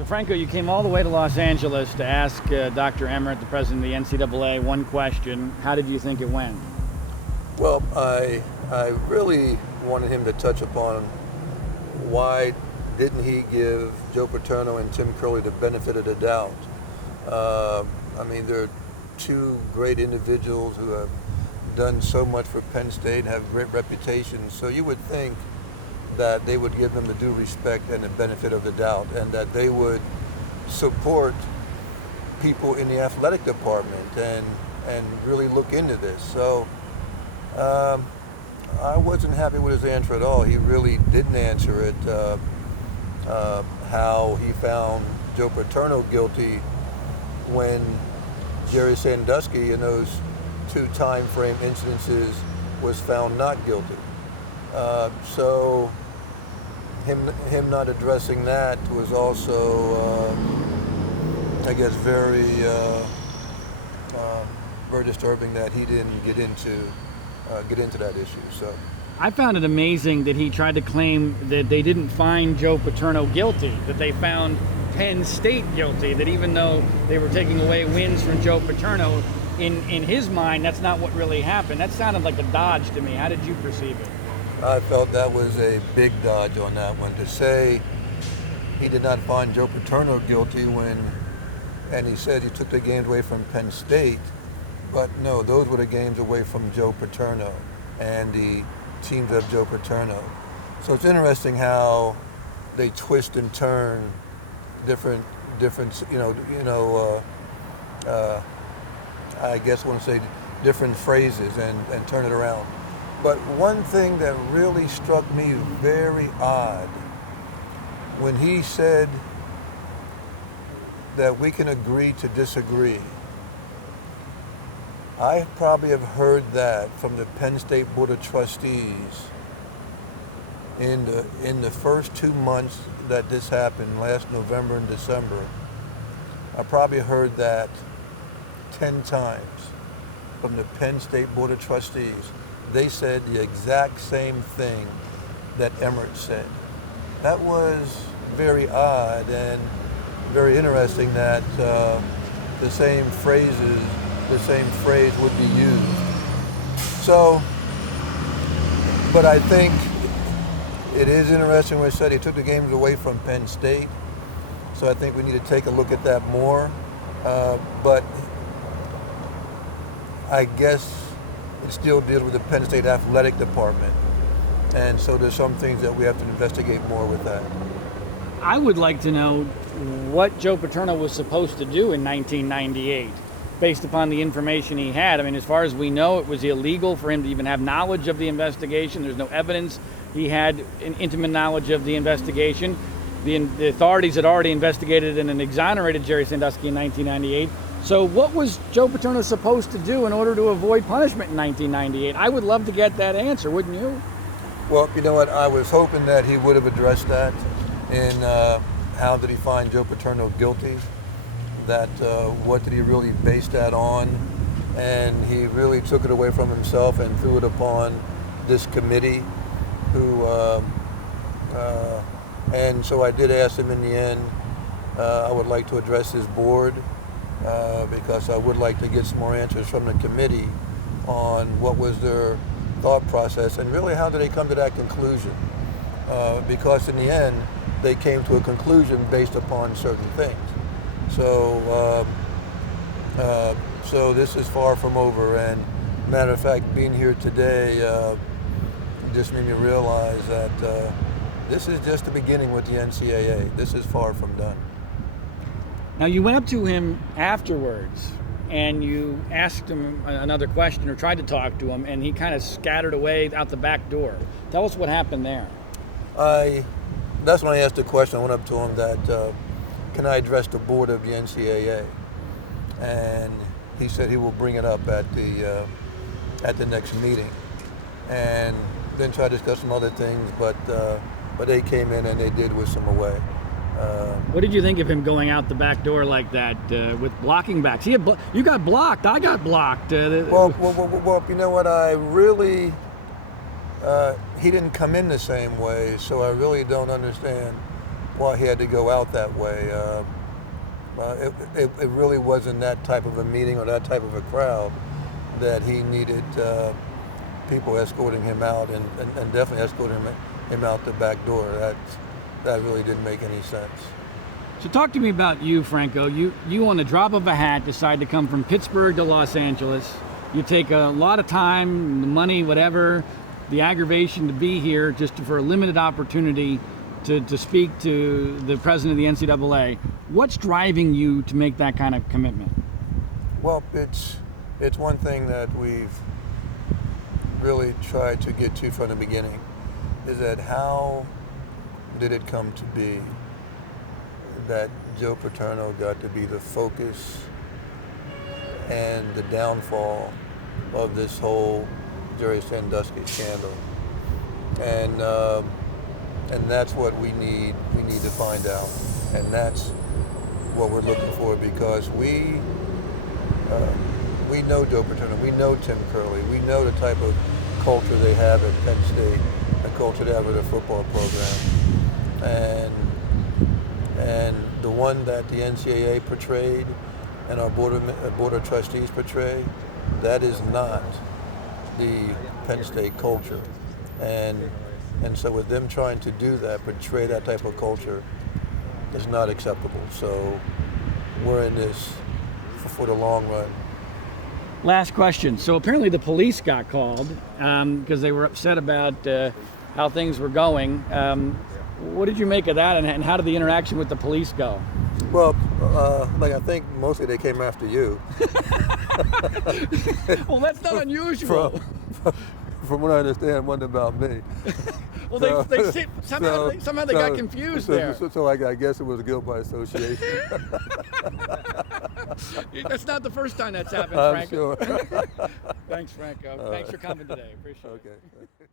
So Franco, you came all the way to Los Angeles to ask Dr. Emmert, the president of the NCAA, one question. How did you think it went? Well, I really wanted him to touch upon why didn't he give Joe Paterno and Tim Curley the benefit of the doubt. I mean, they're two great individuals who have done so much for Penn State, have great reputations. So you would think that they would give them the due respect and the benefit of the doubt, and that they would support people in the athletic department and really look into this. So I wasn't happy with his answer at all. He really didn't answer it. How he found Joe Paterno guilty when Jerry Sandusky in those two time frame incidences was found not guilty. So him not addressing that was also, I guess, very disturbing that he didn't get into that issue. So I found it amazing that he tried to claim that they didn't find Joe Paterno guilty, that they found Penn State guilty, that even though they were taking away wins from Joe Paterno, in his mind, that's not what really happened. That sounded like a dodge to me. How did you perceive it? I felt that was a big dodge on that one. To say he did not find Joe Paterno guilty and he said he took the games away from Penn State, but no, those were the games away from Joe Paterno and the teams of Joe Paterno. So it's interesting how they twist and turn different, I guess I want to say different phrases and turn it around. But one thing that really struck me very odd, when he said that we can agree to disagree, I probably have heard that from the Penn State Board of Trustees in the first 2 months that this happened, last November and December. I probably heard that 10 times from the Penn State Board of Trustees. They said the exact same thing that Emmert said. That was very odd and very interesting that the same phrase would be used. So, but I think it is interesting what he said. He took the games away from Penn State. So I think we need to take a look at that more. But I guess it still deals with the Penn State athletic department. And so there's some things that we have to investigate more with that. I would like to know what Joe Paterno was supposed to do in 1998, based upon the information he had. I mean, as far as we know, it was illegal for him to even have knowledge of the investigation. There's no evidence he had an intimate knowledge of the investigation. The authorities had already investigated and exonerated Jerry Sandusky in 1998. So what was Joe Paterno supposed to do in order to avoid punishment in 1998? I would love to get that answer, wouldn't you? Well, you know what? I was hoping that he would have addressed that in how did he find Joe Paterno guilty, that what did he really base that on, and he really took it away from himself and threw it upon this committee who, and so I did ask him in the end, I would like to address his board because I would like to get some more answers from the committee on what was their thought process and really how did they come to that conclusion. Because in the end, they came to a conclusion based upon certain things. So, so this is far from over. And matter of fact, being here today just made me realize that this is just the beginning with the NCAA. This is far from done. Now, you went up to him afterwards and you asked him another question or tried to talk to him, and he kind of scattered away out the back door. Tell us what happened there. That's when I asked the question. I went up to him that, can I address the board of the NCAA? And he said he will bring it up at the next meeting. And then try to discuss some other things, but they came in and they did whisk him away. What did you think of him going out the back door like that with blocking backs? You got blocked. I got blocked. Well, you know what? I really, he didn't come in the same way, so I really don't understand why he had to go out that way. It really wasn't that type of a meeting or that type of a crowd that he needed people escorting him out and definitely escorting him out the back door. That really didn't make any sense. So talk to me about you, Franco. You on the drop of a hat decide to come from Pittsburgh to Los Angeles. You take a lot of time, the money, whatever, the aggravation to be here just for a limited opportunity to speak to the president of the NCAA. What's driving you to make that kind of commitment? Well, it's one thing that we've really tried to get to from the beginning, is that how did it come to be that Joe Paterno got to be the focus and the downfall of this whole Jerry Sandusky scandal? And that's what we need to find out, and that's what we're looking for, because we know Joe Paterno, we know Tim Curley, we know the type of culture they have at Penn State, the culture they have at a football program, and the one that the NCAA portrayed and our board of trustees portray, that is not the Penn State culture. And so with them trying to do that, portray that type of culture, is not acceptable. So we're in this for the long run. Last question. So apparently the police got called because they were upset about how things were going. What did you make of that, and how did the interaction with the police go? Well, I think mostly they came after you. Well, that's not unusual. From what I understand, it wasn't about me. Well, somehow they got confused there. So I guess it was guilt by association. That's not the first time that's happened, I'm Franco. sure. Thanks, Franco. Thanks for coming today. Appreciate it. Okay.